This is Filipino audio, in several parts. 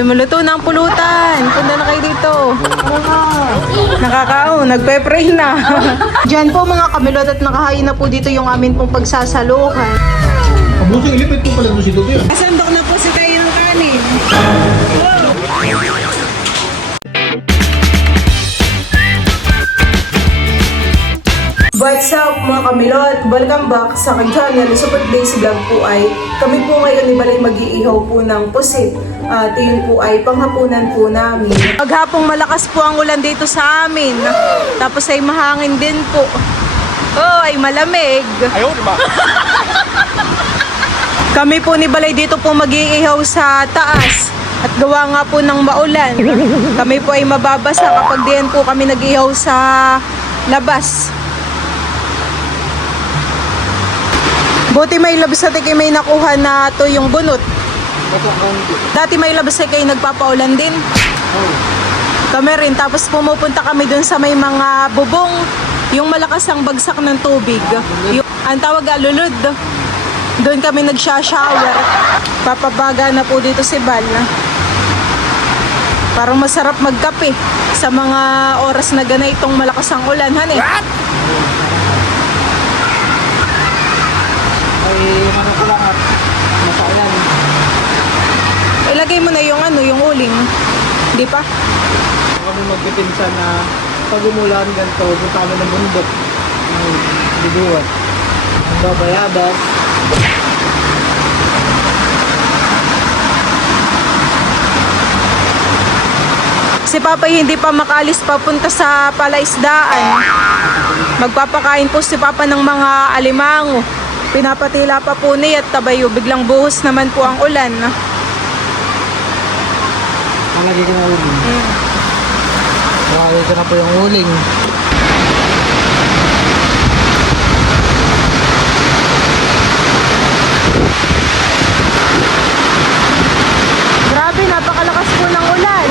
Sabi mo, luto na ang pulutan. Punta na kayo dito. Nakakao, nagpe-pray na. Diyan po mga kamilot at nakahain na po dito yung amin pong pagsasaluhan. Buti ilipit po pala doon si Tutoy. Sandok na po si tayo ng kanin. What's up mga kamilot? Welcome back sa aking channel. Sa today's vlog po ay kami po ngayon ni Balay mag-iihaw po ng pusit. At yun po ay panghapunan po namin. Maghapong malakas po ang ulan dito sa amin. Tapos ay mahangin din po. Oh, ay malamig. Ayaw, di ba? Kami po ni Balay dito po mag-iihaw sa taas. At gawa nga po ng maulan. Kami po ay mababasa kapag diyan po kami nag-ihaw sa labas. Buti may labas natin kayo may nakuha na to yung bunot. Dati may labas na kayo nagpapaulan din. Kami rin. Tapos pumupunta kami dun sa may mga bubong. Yung malakas ang bagsak ng tubig. Ang tawag alulod. Doon kami nagsha-shower. Papabaga na po dito si Bal. Parang masarap magkape sa mga oras na ganitong malakas ang ulan, han eh. Ay, ano ko lang at masaulan. Ilagay mo na yung yung uling. Di pa? Kami magpipinsan na pag umulan ganito, punta kami ng bundok. Ng bibuhat. Ang babayabas. Si Papa hindi pa makalis papunta sa palaisdaan. Magpapakain po si Papa ng mga alimango. Pinapatila pa po niya at tabayo. Biglang buhos naman po ang ulan. Malagay ko na uling. Malagay ko na po yung uling. Grabe, napakalakas po ng ulan.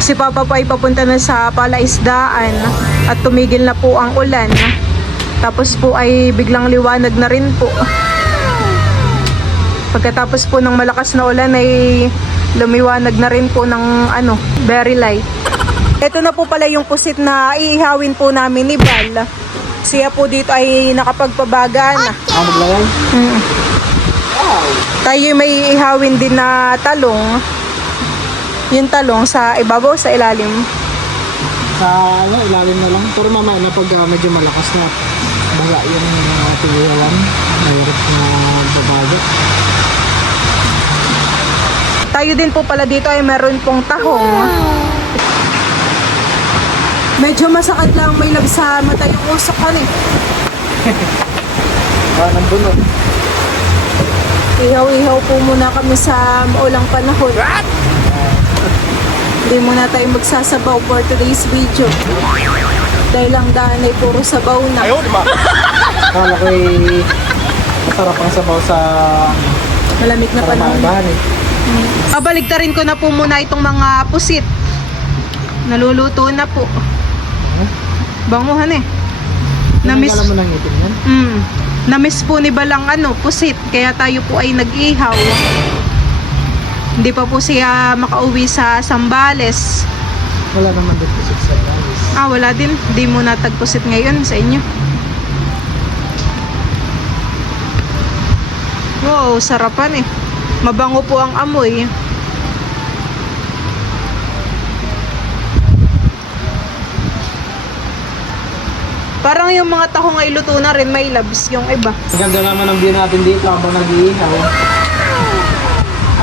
Si Papa po ay papunta na sa palaisdaan at tumigil na po ang ulan. Tapos po ay biglang liwanag na rin po. Pagkatapos po ng malakas na ulan ay lumiwanag na rin po ng very light. Ito na po pala yung pusit na iihawin po namin ni Bal. Siya po dito ay nakapagpabaga na. Maglagay? Tayo may ihawin din na talong. Yung talong sa ibabaw, sa ilalim. Sa ilalim na lang. Pero mamaya na pag medyo malakas na baga yung ating iyawan. Mayroon na babagat. Tayo din po pala dito ay meron pong tahong. Medyo masakit lang may lab sa mata yung usok ko eh. Ng bunot. Ihaw-ihaw po muna kami sa maulang panahon. Hindi muna tayo magsasabaw for today's video. Dahil ang daan ay puro sabaw na. Ayaw, di ba? Akala ko masarap ang sabaw sa Malamig na panahon. bahan eh. Baligtarin ko na po muna itong mga pusit. Naluluto na po. Banguhan eh. Namiss. Alam mo ng ngipin yan? Namiss po ni Balang pusit. Kaya tayo po ay nag-ihaw. Hindi pa po siya makauwi sa Sambales. Wala naman dito sa guys. Wala din. Hindi mo natagpusit ngayon sa inyo. Wow, sarapan eh. Mabango po ang amoy. Parang yung mga tahong ay luto na rin, may labs yung iba. Ang ganda naman ang view natin dito habang nag-iihaw.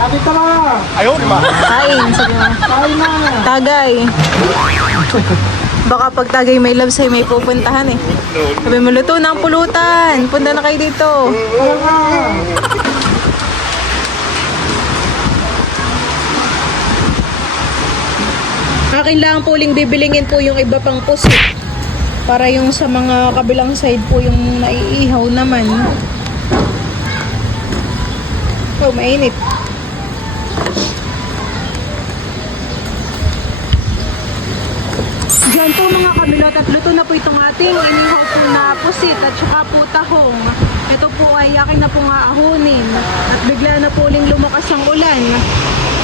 Dito na! Ayaw, di ba? Kain, sabi mo. Kain na! Tagay. Baka pag tagay may labs ay may pupuntahan eh. Sabi mo, luto na ang pulutan. Punta na kayo dito. Akin lang po uling bibilingin po yung iba pang pusit. Para yung sa mga kabilang side po yung naiihaw naman. Oh, mainit. Diyan po mga kamilot at luto na po itong ating inihaw po na pusit at saka po tahong. Ito po ay akin na pong aahunin at bigla na po uling lumakas ang ulan.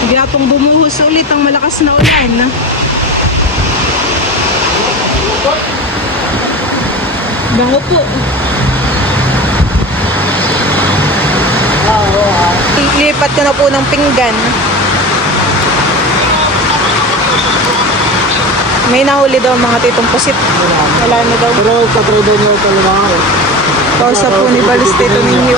Bigla pong bumuhos ulit ang malakas na ulan. Bango po. Ilipat ko na po ng pinggan. May nahuli daw mga titong pusit. Wala na daw. Pero katry daw nyo talaga ako. Pausa po ni Balistito ninyo.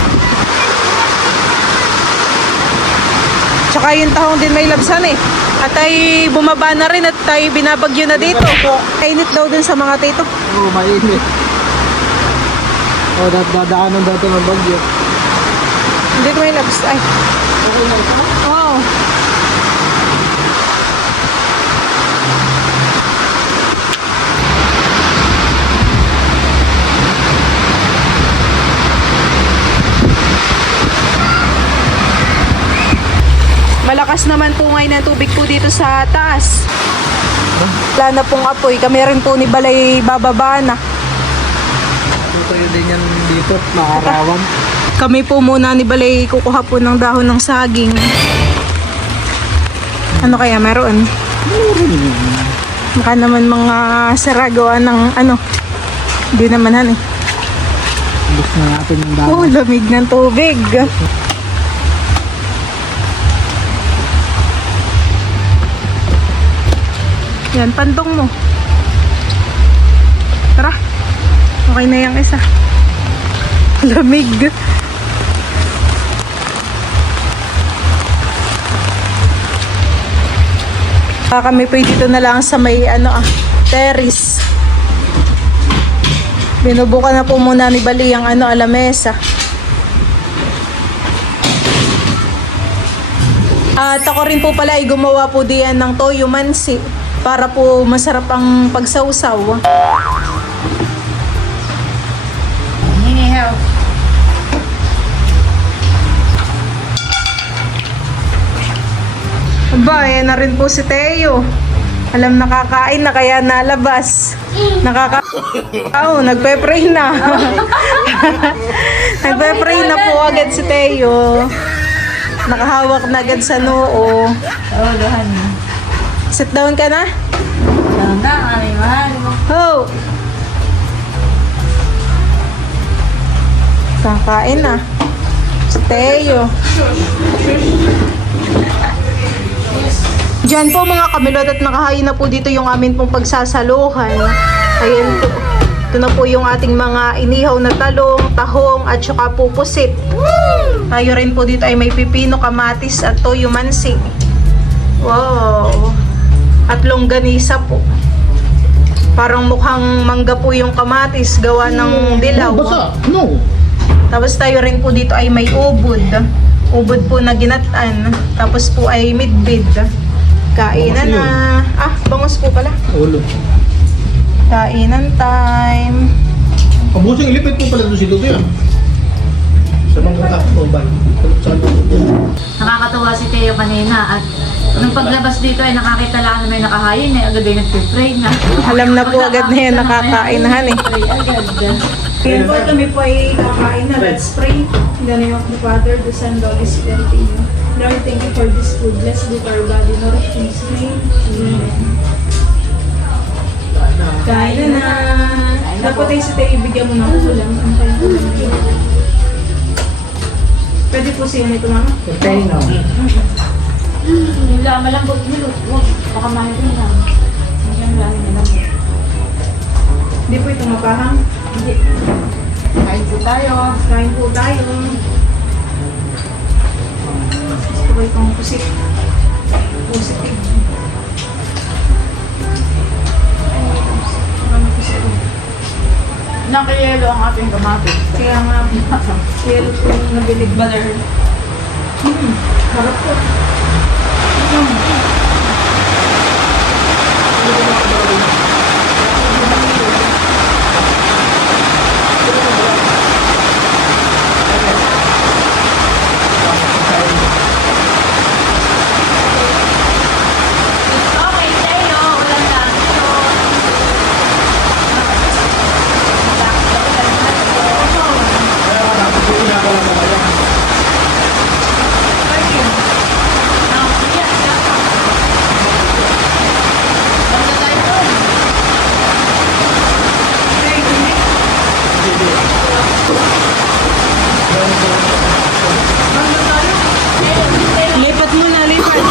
Tsaka yung tahong din may labsan eh. At ay bumaba na rin at ay binabagyo na dito. Kainit daw dun sa mga tito. Oo, mainit. O, dadaanan dito ng bagyo. Dito may labs. Ay. Okay na ito? Oo. Malakas naman po ngayon ang tubig po dito sa taas. Wala na pong apoy. Kami rin po ni Balay bababa na. Tutuyo din yan dito, nakarawan. Kami po muna ni Balay kukuha po ng dahon ng saging. Ano kaya meron? Baka naman mga saragawa ng ano. Hindi naman han eh. Gusto na natin yung dami. Oh, lamig ng tubig. Yan, pantong mo. Tara. Okay na yung isa. Lamig. Kami po dito na lang sa may terrace. Binubukan na po muna ni Bali ang alamesa. At ako rin po pala ay gumawa po diyan ng toyo mansi para po masarap ang pagsawsaw. Inihaw. Aba, yan na rin po si Teo. Alam nakakain na kaya nalabas. Nagpe-pray na. Nagpe-pray na po agad si Teo. Nakahawak na agad sa noo. Oo, dohan. Sit down ka na? Sana, kami mahal mo. Ho! Kakain na. Si Teo. Diyan po mga kamilot at nakahain na po dito yung amin pong pagsasaluhan. Ayan po. Ito na po yung ating mga inihaw na talong, tahong at saka po pusit. Tayo rin po dito ay may pipino, kamatis at toyo mansi. Wow! At longganisa po. Parang mukhang mangga po yung kamatis gawa ng dilaw. No. Tapos tayo rin po dito ay may ubod. Ubod po na ginatan. Tapos po ay midbid. Kainan na. Bangus po pala. Ulo. Kainan time. Pabusing ilipit po pala doon si Luto yan. Sa mga ban. Nakakatuwa si Teo kanina at nung paglabas dito ay nakakita lang na may nakahayin agad ay nagpipray na. Alam na po agad na yan, nakakainahan eh. Pray agad. Ngayon po kami po ay kakain na. Let's pray. In the name of the Father, the Son, the Holy Spirit. Amen. Lord, thank you for this food. Bless it our body, Lord. In Jesus' name. Amen. Kain na. Dapat ay sa tayo ibigyan mo ng ulam. Ano kayang ulam na yun? Pwede po siya nito, mama? Okay, no. Yung malambot nilo. Huwag, baka mahal din lang. Yung lang malambot. Hindi po ito mapahang. Hindi. Kain po tayo. Kain po tayo. Gusto ko itong positive. Nakayelo ang ating kamatis. Kaya nga, yelo po yung nabilig. Butter. Harap po.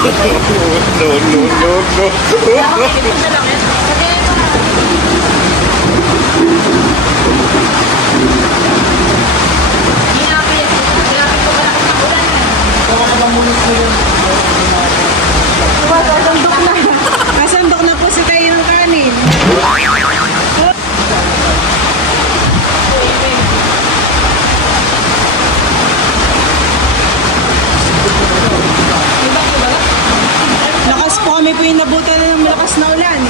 Sasandok na. Sasandok na po si kayo ng kanin. Lakas po kami po yung nabutan na ng malakas na ulan.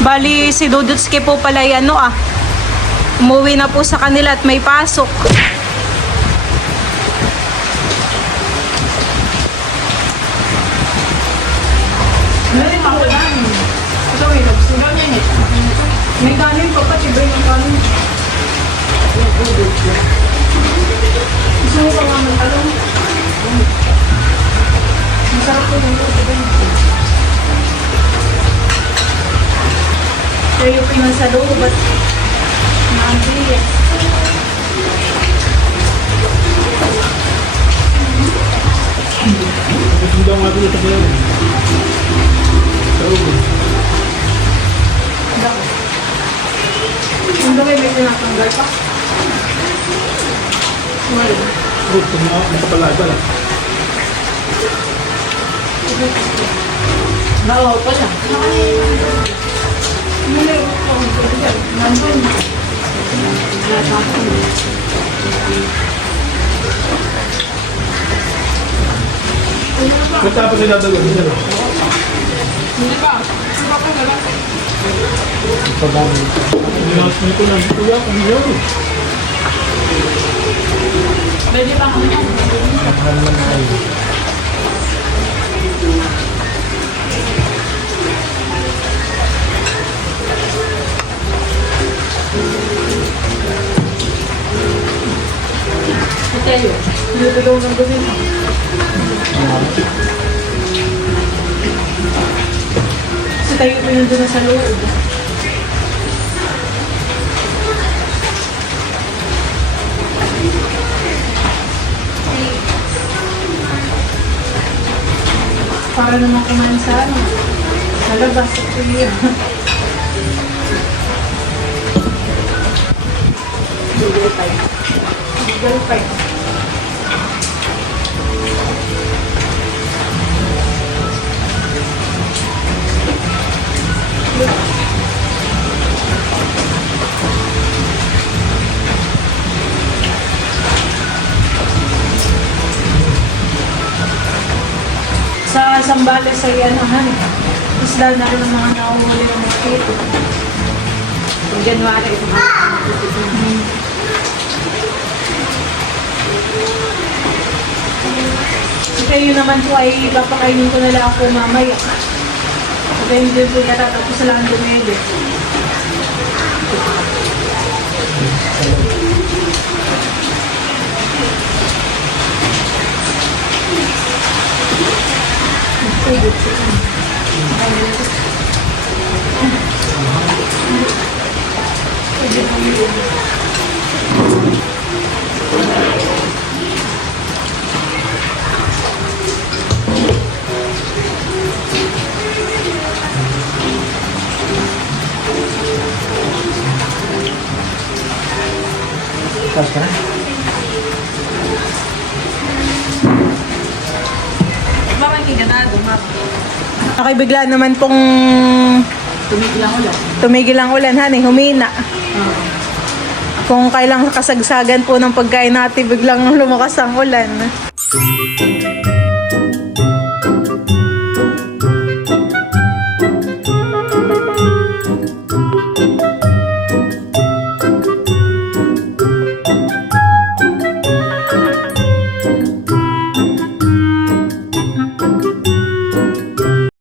Bali, si Dudutski po pala ay umuwi na po sa kanila at may pasok. May kanin pa pa, tibay ng kanin. Gusto mo pa nga magtalong? Masarap po yung tibay. Kayo po yung sa loob at naambilis. Hindi ako nga dito kayo. Ang dami may tinatanggal pa. Nakapalaga lang. Oo, pala. Nandun. Matapos ay dadagod niya. Hindi ba? Pagdami. Ito lang. Kuya, kung yun. Pwede pa kami yan. Naman tayo. Tayo. Dito daw ng gawin. Kasi tayo po nandun na sa loob. Para naman kumain sa labas sa kuya. Google Pay. Google Pay. Sambales ay ano, hani. Isla na rin ang mga nakuhuli ng mosquito. Yung January. Kayo naman po ay papakainin ko na lang po mamaya. Kaya hindi po natatapos sa lang dumede. Tapos ka na? Parang ganado, map. Okay, bigla naman pong Tumigil lang ulit. tumigil ang ulan, hani, humina. Kung kailang kasagsagan po ng pagkain natin, biglang lumakas ang ulan.